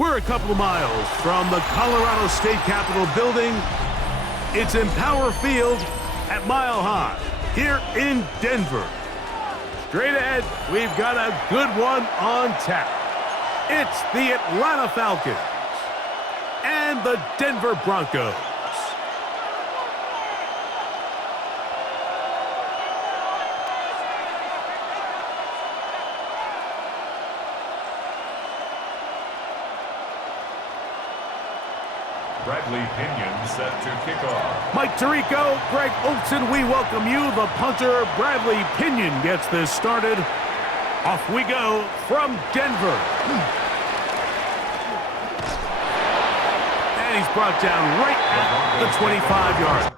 We're a couple of miles from the Colorado State Capitol building. It's Empower Field at Mile High here in Denver. Straight ahead, we've got a good one on tap. It's the Atlanta Falcons and the Denver Broncos. Bradley Pinion set to kick off. Mike Tirico, Greg Olson, we welcome you. The punter, Bradley Pinion, gets this started. Off we go from Denver. And he's brought down right at the 25-yard.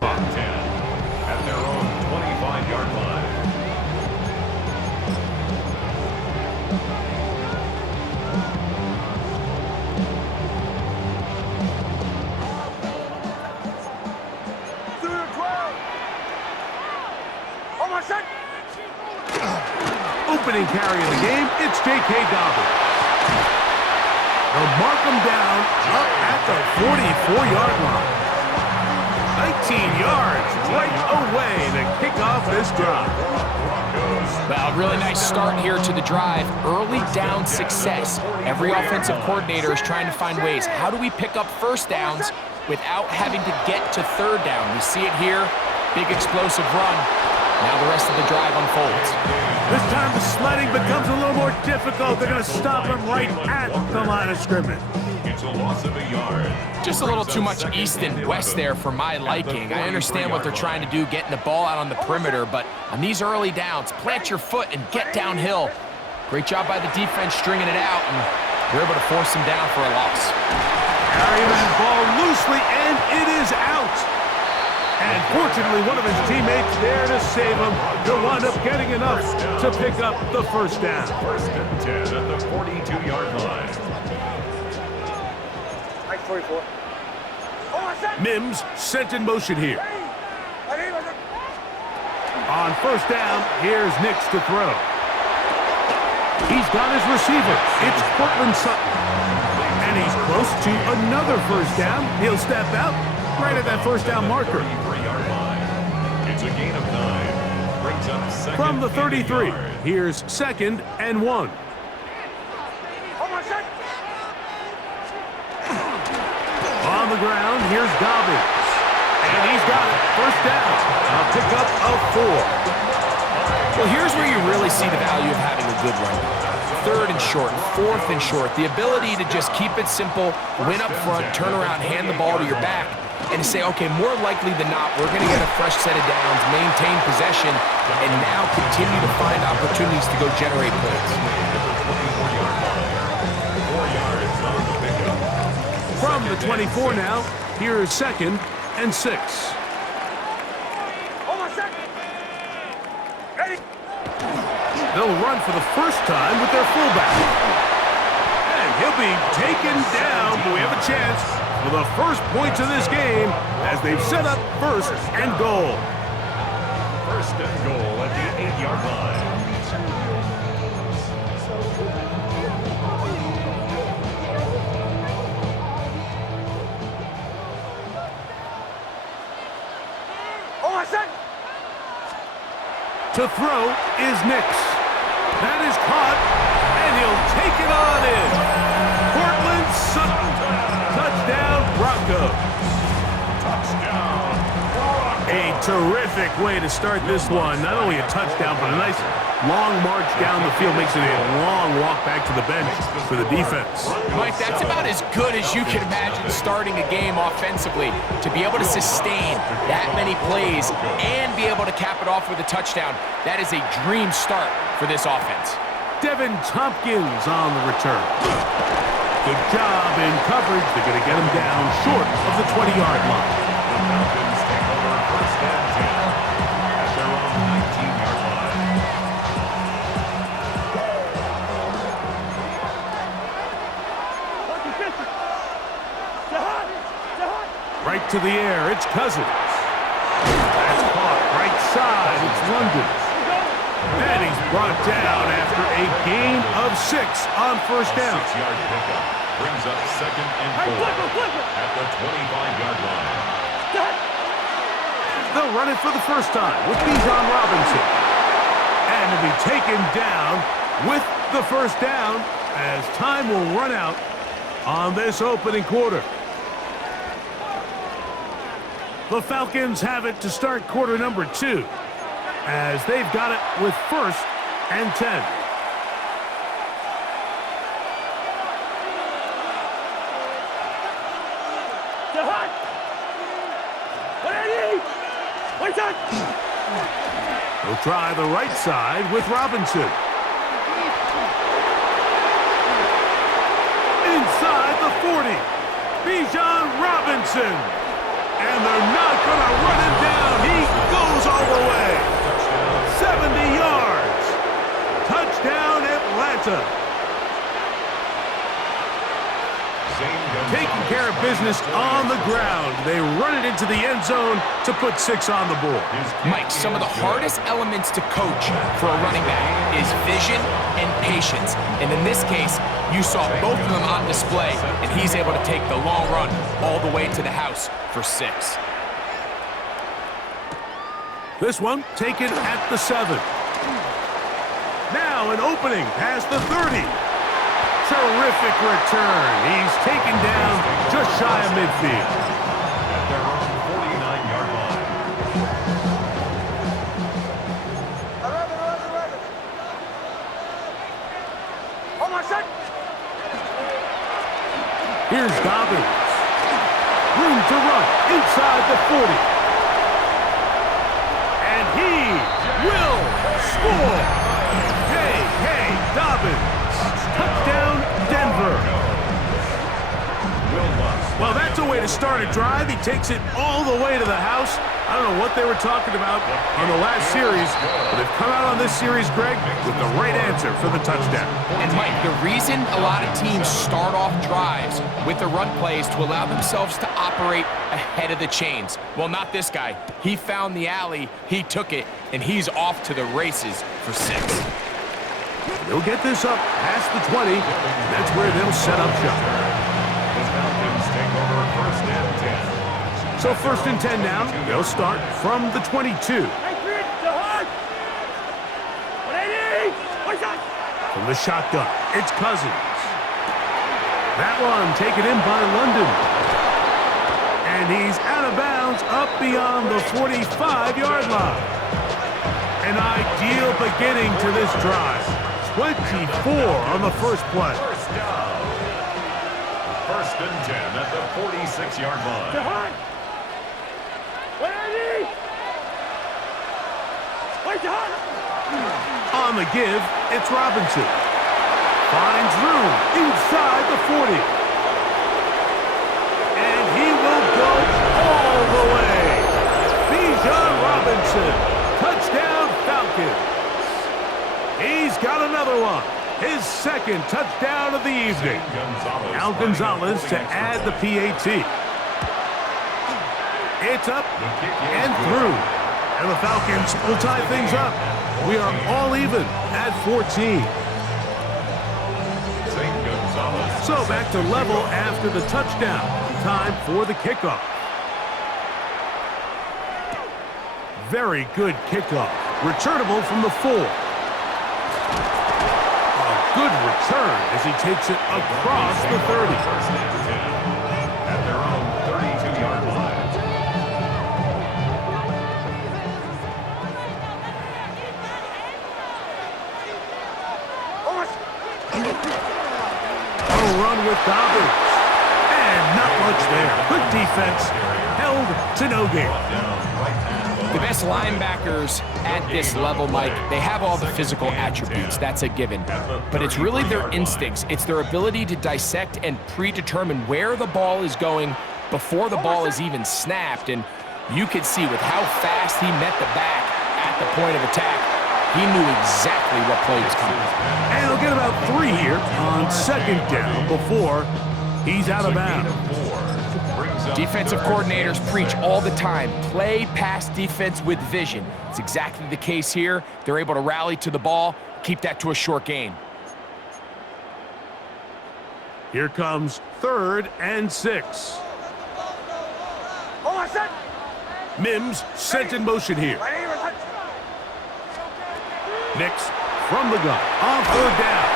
On 10 at their own 25-yard line. Opening carry of the game, it's J.K. Dobbins. They'll mark him down up at the 44-yard line. 19 yards right away to kick off this drive. Well, really nice start here to the drive. Early down success. Every offensive coordinator is trying to find ways. How do we pick up first downs without having to get to third down? We see it here. Big explosive run. Now the rest of the drive unfolds. This time the sledding becomes a little more difficult. They're going to stop him right at the line of scrimmage. It's a loss of a yard. Just a little too much east and west there for my liking. I understand what they're trying to do, getting the ball out on the perimeter, but on these early downs, plant your foot and get downhill. Great job by the defense stringing it out, and they're able to force him down for a loss. Carrying the ball loosely, and it is out. And fortunately, one of his teammates there to save him. He'll wind up getting enough to pick up the first down. First and 10 at the 42-yard line. 44. Mims sent in motion here. On first down, here's Nix to throw. He's got his receiver. It's Cortland Sutton. And he's close to another first down. He'll step out right at that first down marker. 33-yard line. It's a gain of 9. Brings up second. From the 33, here's 2nd and 1. On the ground, here's Dobbins. And he's got it. First down. A pickup of 4. Well, here's where you really see the value of having a good run. 3rd and short, 4th and short. The ability to just keep it simple, win up front, turn around, hand the ball to your back, and say, okay, more likely than not, we're going to get a fresh set of downs, maintain possession, and now continue to find opportunities to go generate points. From the 24 now, here is 2nd and 6. They'll run for the first time with their fullback. And he'll be taken down, but we have a chance for the first points of this game as they've set up 1st and goal. 1st and goal at the 8-yard line. To throw is Nix. That is caught, and he'll take it on in. Cortland Sutton. Touchdown, Broncos. Touchdown, Broncos. A terrific way to start this one. Not only a touchdown, but a nice long march down the field. Makes it a long walk back to the bench for the defense. Mike, that's about as good as you can imagine starting a game offensively. To be able to sustain that many plays and be able to cap it off with a touchdown, that is a dream start for this offense. Devin Tompkins on the return. Good job in coverage. They're going to get him down short of the 20-yard line. The Falcons Right to the air, it's Cousins. That's caught right side, it's London. And he's brought down after a gain of 6 on first down. 6-yard pickup brings up 2nd and 4 at the 25-yard line. They'll run it for the first time with Bijan Robinson. And to be taken down with the first down as time will run out on this opening quarter. The Falcons have it to start quarter number 2 as they've got it with 1st and 10. He'll try the right side with Robinson. Inside the 40. Bijan Robinson. And they're not going to run him down. He goes all the way. 70 yards. Touchdown, Atlanta. Taking care of business on the ground. They run it into the end zone to put 6 on the board. Mike, some of the hardest elements to coach for a running back is vision and patience. And in this case, you saw both of them on display, and he's able to take the long run all the way to the house for 6. This one taken at the 7. Now an opening past the 30. Terrific return. He's taken down just shy of midfield. At their own 49-yard line. Here's Dobbins. Room to run inside the 40. And he will score. Hey, Dobbins. Touchdown, Denver. Well, that's a way to start a drive. He takes it all the way to the house. I don't know what they were talking about on the last series, but they've come out on this series, Greg, with the right answer for the touchdown. And, Mike, the reason a lot of teams start off drives with the run plays to allow themselves to operate ahead of the chains. Well, not this guy. He found the alley, he took it, and he's off to the races for 6. They'll get this up past the 20. That's where they'll set up shop. The Falcons take over 1st and 10. So 1st and 10 now. They'll start from the 22. From the shotgun, it's Cousins. That one taken in by London. And he's out of bounds up beyond the 45-yard line. An ideal beginning to this drive. 24 on the first play. First down. 1st and 10 at the 46-yard line. On the give, it's Robinson. Finds room inside the 40. And he will go all the way. Bijan Robinson. Touchdown, Falcons. He's got another one. His 2nd touchdown of the evening. Now Gonzalez to add the PAT. It's up and through. And the Falcons will tie things up. We are all even at 14. So back to level after the touchdown. Time for the kickoff. Very good kickoff. Returnable from the 4. Good return as he takes it across the 30. 1st and 10 at their own 32-yard line. A run with Dobbins. And not much there. Good defense. Held to no gain. The best linebackers at this level, Mike, they have all the physical attributes. That's a given. But it's really their instincts. It's their ability to dissect and predetermine where the ball is going before the ball is even snapped. And you could see with how fast he met the back at the point of attack, he knew exactly what play was coming. And he'll get about 3 here on 2nd down before he's out of bounds. Defensive coordinators preach all the time, play pass defense with vision. It's exactly the case here. They're able to rally to the ball, keep that to a short gain. Here comes 3rd and 6. Mims sent in motion here. Nix from the gun on 3rd down.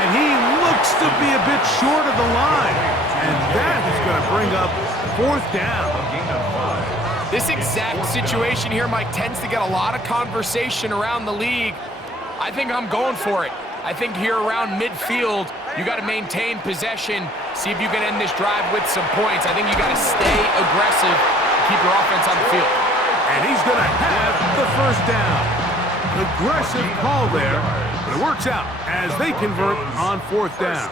And he looks to be a bit short of the line. And that is going to bring up 4th down. This exact situation here, Mike, tends to get a lot of conversation around the league. I think I'm going for it. I think here around midfield, you got to maintain possession, see if you can end this drive with some points. I think you got to stay aggressive, keep your offense on the field. And he's going to have the 1st down. Aggressive call there, but it works out as they convert on 4th down.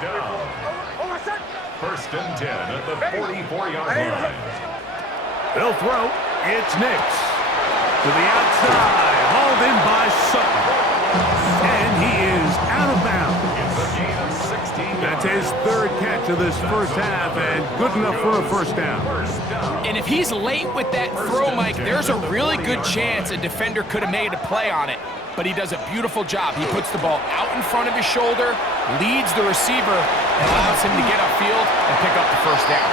1st and 10 at the 44-yard line. They'll throw. It's Nix. To the outside. Hauled in by Sutton. And he is out of bounds. It's a gain of 16 That's yards. his 3rd catch of this 1st half, and good enough for a 1st down. And if he's late with that throw, Mike, there's a really good chance a defender could have made a play on it. But he does a beautiful job. He puts the ball out in front of his shoulder, leads the receiver, and allows him to get upfield and pick up the 1st down.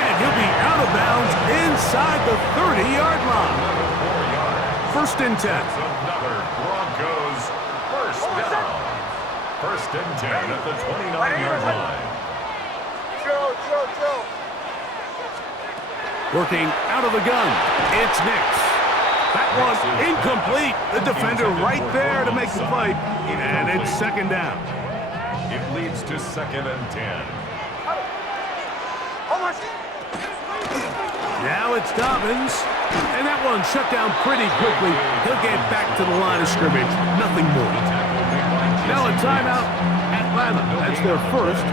And he'll be out of bounds inside the 30-yard line. 1st and 10. Another Broncos 1st down. 1st and 10 at the 29-yard line. Working out of the gun. It's Nix. That one incomplete. The defender right there to make the play. And it's 2nd down. It leads to 2nd and 10. Now it's Dobbins. And that one shut down pretty quickly. He'll get back to the line of scrimmage. Nothing more. Now a timeout. Atlanta. That's their 1st.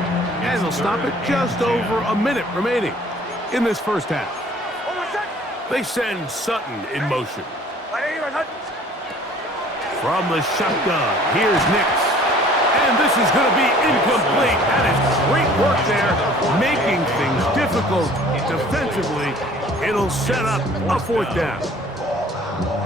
And they'll stop it just over a minute remaining in this 1st half. They send Sutton in motion. From the shotgun, here's Nix. And this is going to be incomplete. That is great work there, making things difficult defensively. It'll set up a 4th down.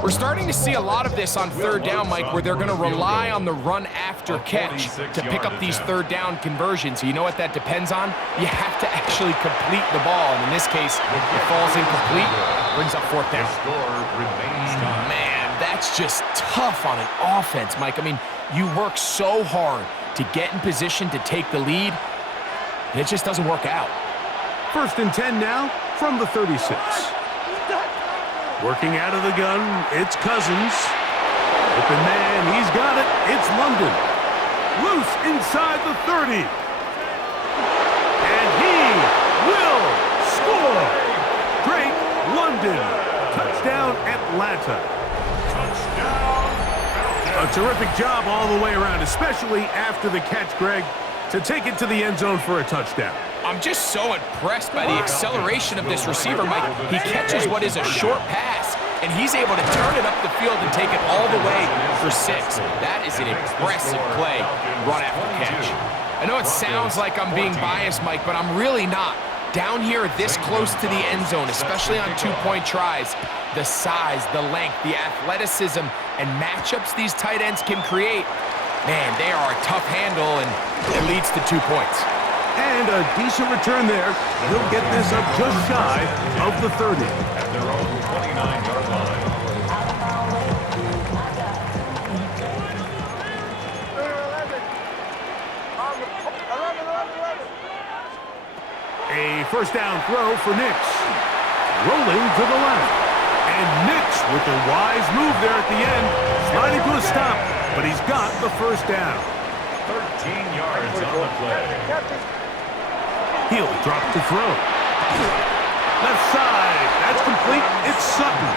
We're starting to see a lot of this on 3rd down, Mike, where they're going to rely on the run after catch to pick up these 3rd down conversions. You know what that depends on? You have to actually complete the ball. And in this case, it falls incomplete, brings up 4th down. Man, that's just tough on an offense, Mike. I mean, you work so hard to get in position to take the lead, and it just doesn't work out. 1st and 10 now from the 36. Working out of the gun, it's Cousins. Open man, he's got it. It's London. Loose inside the 30. And he will score. Drake London. Touchdown, Atlanta. A terrific job all the way around, especially after the catch, Greg, to take it to the end zone for a touchdown. I'm just so impressed by the acceleration of this receiver, Mike. He catches what is a short pass, and he's able to turn it up the field and take it all the way for 6. That is an impressive play, run after catch. I know it sounds like I'm being biased, Mike, but I'm really not. Down here this close to the end zone, especially on 2-point tries, the size, the length, the athleticism, and matchups these tight ends can create, man, they are a tough handle, and it leads to 2 points. And a decent return there. He'll get this up just shy of the 30. At their own 29-yard line. A 1st down throw for Nix. Rolling to the left. And Nix with a wise move there at the end. Sliding to a stop, but he's got the 1st down. 13 yards on the play. He'll drop to throw. Left side. That's complete. It's Sutton.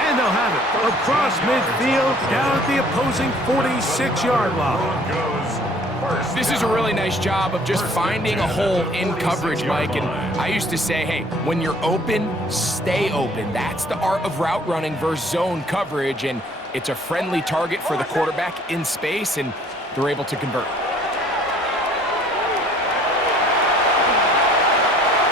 And they'll have it across midfield down at the opposing 46-yard line. This is a really nice job of just finding a hole in coverage, Mike. And I used to say, hey, when you're open, stay open. That's the art of route running versus zone coverage. And it's a friendly target for the quarterback in space, and they're able to convert.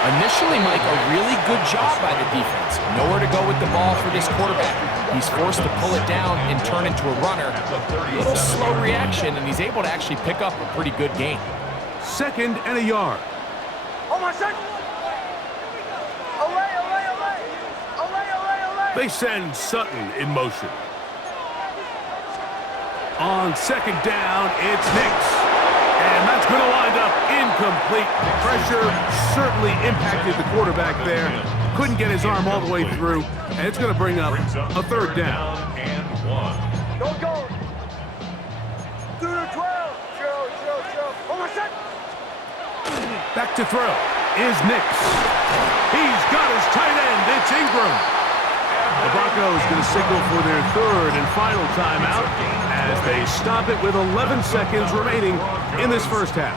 Initially, Mike, a really good job by the defense. Nowhere to go with the ball for this quarterback. He's forced to pull it down and turn into a runner. A little slow reaction, and he's able to actually pick up a pretty good gain. 2nd and a yard. They send Sutton in motion. On 2nd down, it's Nix. And that's going to wind up incomplete. Pressure certainly impacted the quarterback there. Couldn't get his arm all the way through. And it's going to bring up a 3rd down. And 1. Don't go. 2 to 12. Chill. Hold on, set. Back to throw is Nix. He's got his tight end. It's Ingram. The Broncos going to signal for their 3rd and final timeout as they stop it with 11 seconds remaining in this first half.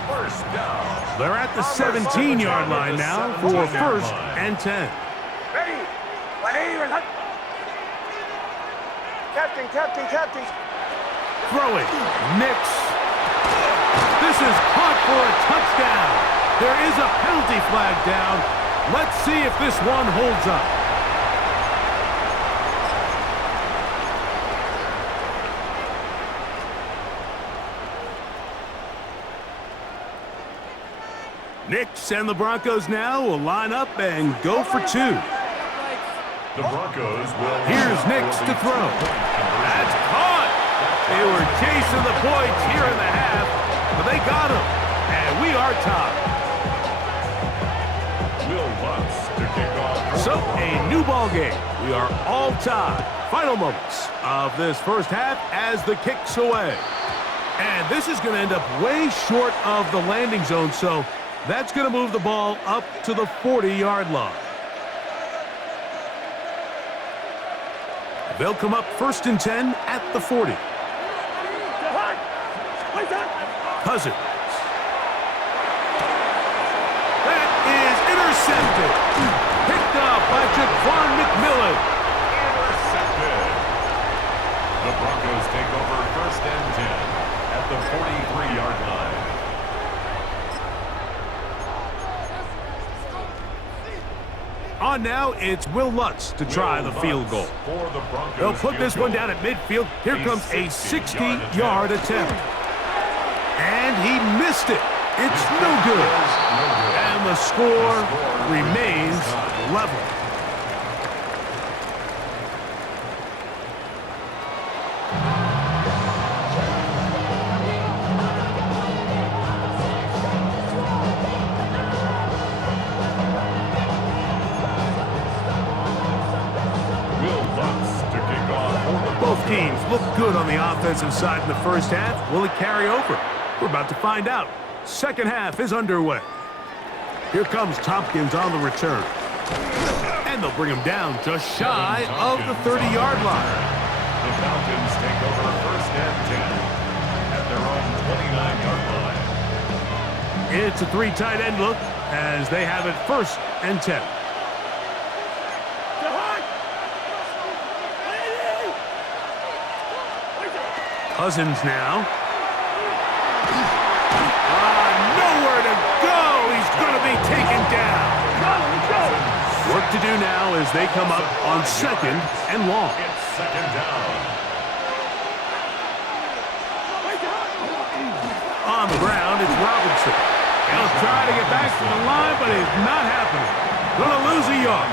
They're at the 17-yard line now for 1st and 10. Ready. Captain. Throwing. Nix. This is caught for a touchdown. There is a penalty flag down. Let's see if this one holds up. Nix and the Broncos now will line up and go for 2. The Broncos will... Here's Nix to throw. That's caught. They were chasing the points here in the half, but they got him. And we are tied. Will Lutz to kick off. So, a new ball game. We are all tied. Final moments of this first half as the kick's away. And this is going to end up way short of the landing zone, so that's going to move the ball up to the 40-yard line. They'll come up 1st and 10 at the 40. Cousins. That is intercepted. Picked up by Jaquan McMillan. Intercepted. The Broncos take over 1st and 10 at the 43-yard line. On now, it's Will Lutz to try the field goal. They'll put this one down at midfield. Here comes a 60-yard attempt. And he missed it. It's no good. And the score remains level. Both teams look good on the offensive side in the first half. Will it carry over? We're about to find out. Second half is underway. Here comes Tompkins on the return. And they'll bring him down just shy of the 30-yard line. The Falcons take over 1st and 10 at their own 29-yard line. It's a 3 tight end look as they have it 1st and 10. Cousins now. Nowhere to go. He's going to be taken down. Work to do now as they come up on 2nd and long. It's 2nd down. On the ground, it's Robinson. He'll try to get back to the line, but it's not happening. Going to lose a yard.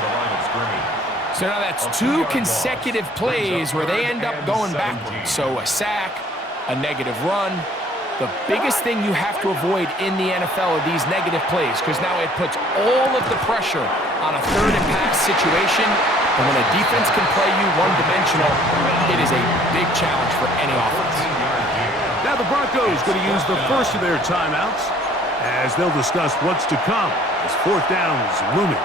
So now that's 2 consecutive plays where they end up going backwards. So a sack, a negative run. The biggest thing you have to avoid in the NFL are these negative plays, because now it puts all of the pressure on a 3rd and pass situation. And when a defense can play you one-dimensional, it is a big challenge for any offense. Now the Broncos going to use the first of their timeouts as they'll discuss what's to come as 4th down is looming.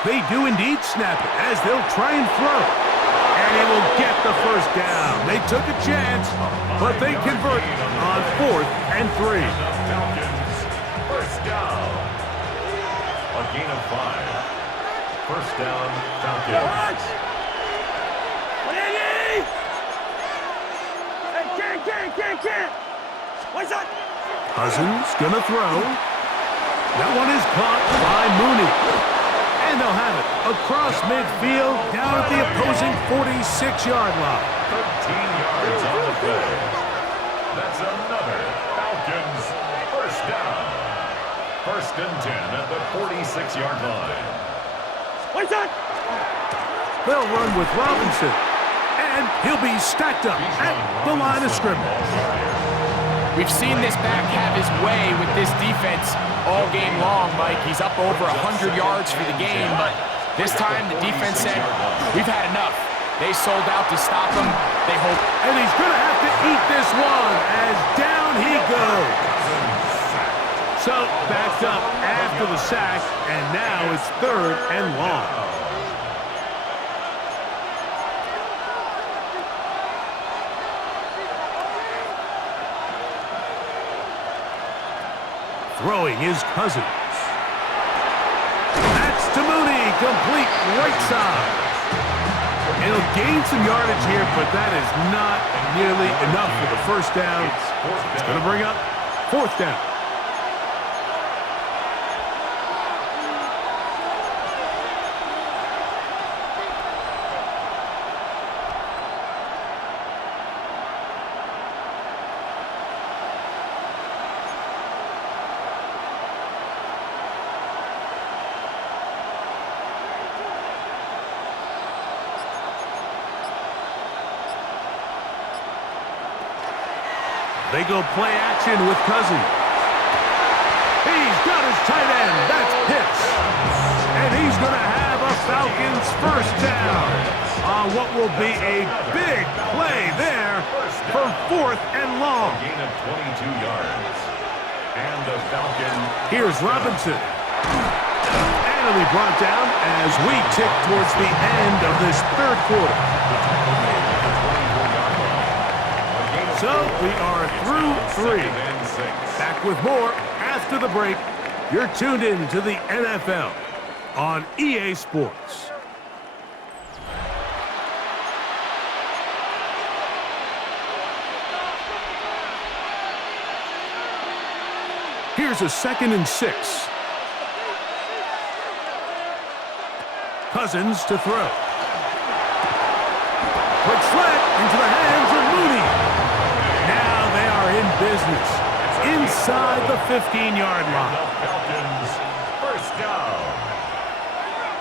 They do indeed snap it as they'll try and throw. And he will get the 1st down. They took a chance, but they convert on 4th and 3. Falcons, 1st down. A gain of 5. First down, Falcons. Can't. What's up? Cousins gonna throw. That one is caught by Mooney. And they'll have it across midfield down at the opposing 46-yard line. 13 yards on the play. That's another Falcons first down. First and 10 at the 46-yard line. What's up? They'll run with Robinson. And he'll be stacked up at the line of scrimmage. We've seen this back have his way with this defense all game long, Mike. He's up over 100 yards for the game, but this time the defense said, we've had enough. They sold out to stop him. They hope. And he's going to have to eat this one as down he goes. So backed up after the sack, and now it's 3rd and long. Throwing is Cousins. That's to Mooney, complete right side. It'll gain some yardage here, but that is not nearly enough for the first down. It's going to bring up 4th down. They go play action with Cousins. He's got his tight end. That's Pitts. And he's going to have a Falcons first down on what will be a big play there for 4th and long. Gain of 22 yards. And the Falcon. Here's Robinson. And he'll be brought down as we tick towards the end of this 3rd quarter. So we are through 3. Back with more after the break. You're tuned in to the NFL on EA Sports. Here's a 2nd and 6. Cousins to throw. Quick slant into the hands of Mooney. Now they are in business inside the 15-yard line. Falcons first down.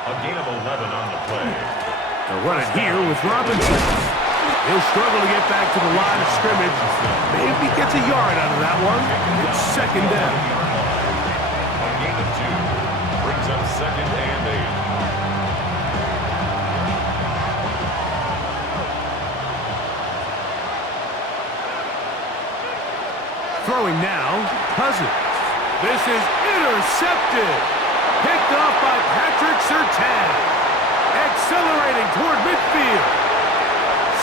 A gain of 11 on the play. They'll run it here with Robinson. He'll struggle to get back to the line of scrimmage. Maybe gets a yard out of that one. It's 2nd down. A gain of 2 brings up 2nd and 8. Throwing now, Cousins. This is intercepted. Picked off by Patrick Surtain. Accelerating toward midfield.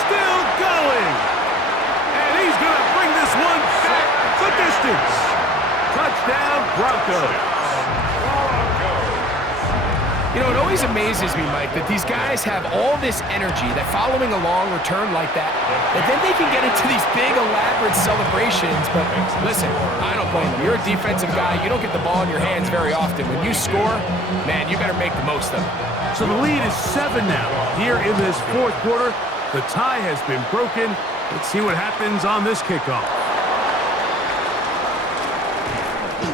Still going. And he's going to bring this one back the distance. Touchdown, Broncos. You know, it always amazes me, Mike, that these guys have all this energy, that following a long return like that then they can get into these big, elaborate celebrations. But listen, I don't blame them. You're a defensive guy. You don't get the ball in your hands very often. When you score, man, you better make the most of it. So the lead is 7 now. Here in this 4th quarter, the tie has been broken. Let's see what happens on this kickoff.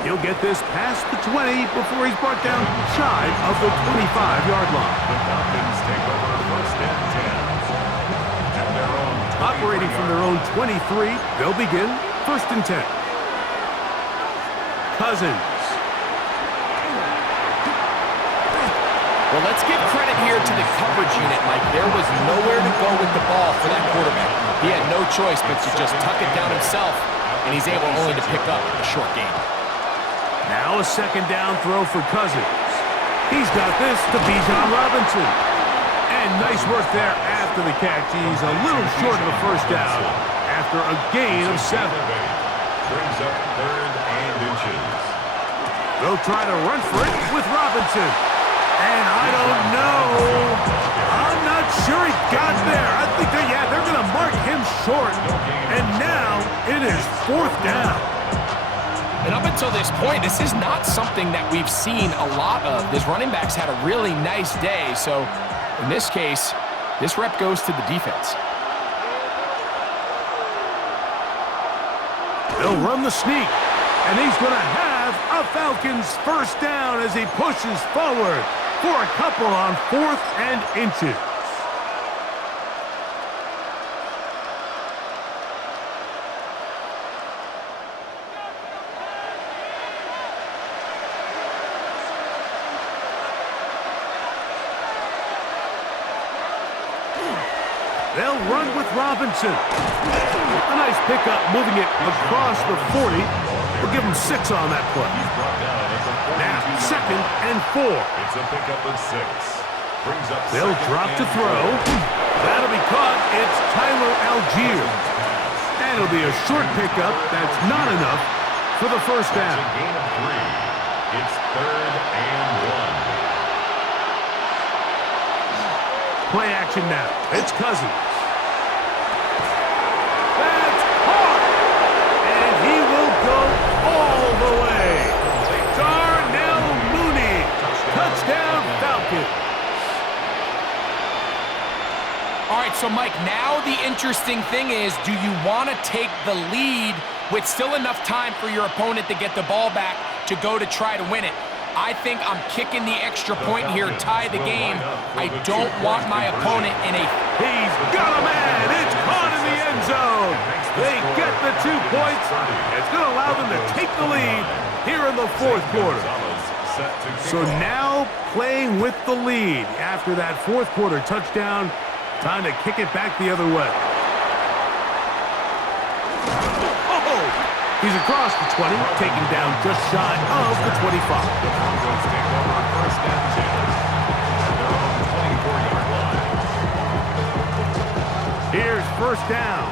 He'll get this past the 20 before he's brought down shy of the 25-yard line. The Falcons take over 1st and 10. At their own Operating from their own 23, they'll begin 1st and 10. Cousins. Well, let's give credit here to the coverage unit, Mike. There was nowhere to go with the ball for that quarterback. He had no choice but to just tuck it down himself, and he's able only to pick up a short gain. Now a 2nd down throw for Cousins. He's got this to Bijan Robinson. And nice work there after the catch. He's a little short of the first down after a gain of 7. Brings up 3rd and inches. They'll try to run for it with Robinson. And I don't know. I'm not sure he got there. I think they're going to mark him short. And now it is 4th down. And up until this point, this is not something that we've seen a lot of. This running back's had a really nice day. So in this case, this rep goes to the defense. They'll run the sneak. And he's going to have a Falcons 1st down as he pushes forward for a couple on 4th and inches. They'll run with Robinson. A nice pickup, moving it across the 40. We'll give him 6 on that play. Now, 2nd and 4. It's a pickup of 6. Brings up They'll drop to throw. That'll be caught. It's Tyler Algier. And it'll be a short pickup. That's not enough for the 1st down. It's a gain of 3. It's 3rd and 1. Play action now. It's Cousins. That's caught. And he will go all the way. Darnell Mooney. Touchdown Falcons. All right, so Mike, now the interesting thing is, do you want to take the lead with still enough time for your opponent to get the ball back to go to try to win it? I think I'm kicking the extra point here, tie the game. I don't want my opponent in a... He's got a man. It's caught in the end zone. They get the 2 points. It's going to allow them to take the lead here in the 4th quarter. So now playing with the lead after that 4th quarter touchdown. Time to kick it back the other way. He's across the 20, taken down just shy of the 25. The Broncos take over 1st and 10 at their own 24-yard line. Here's 1st down.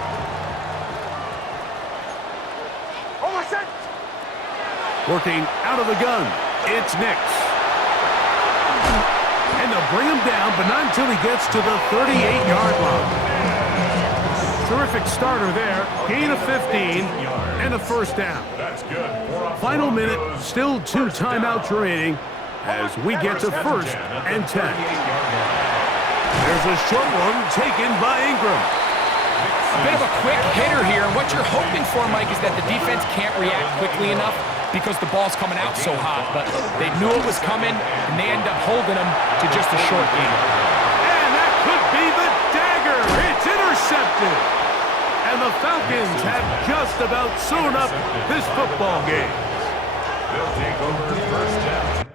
Working out of the gun, it's Nix. And they'll bring him down, but not until he gets to the 38-yard line. Terrific starter there. Gain of 15 and a 1st down. That's good. Final minute, still 2 timeouts remaining as we get to 1st and 10. There's a short one taken by Ingram. A bit of a quick hitter here, and what you're hoping for, Mike, is that the defense can't react quickly enough because the ball's coming out so hot. But they knew it was coming, and they end up holding them to just a short gain. And that could be the dagger. It's intercepted. And the Falcons have just about sewn up this football game. They'll take over 1st down.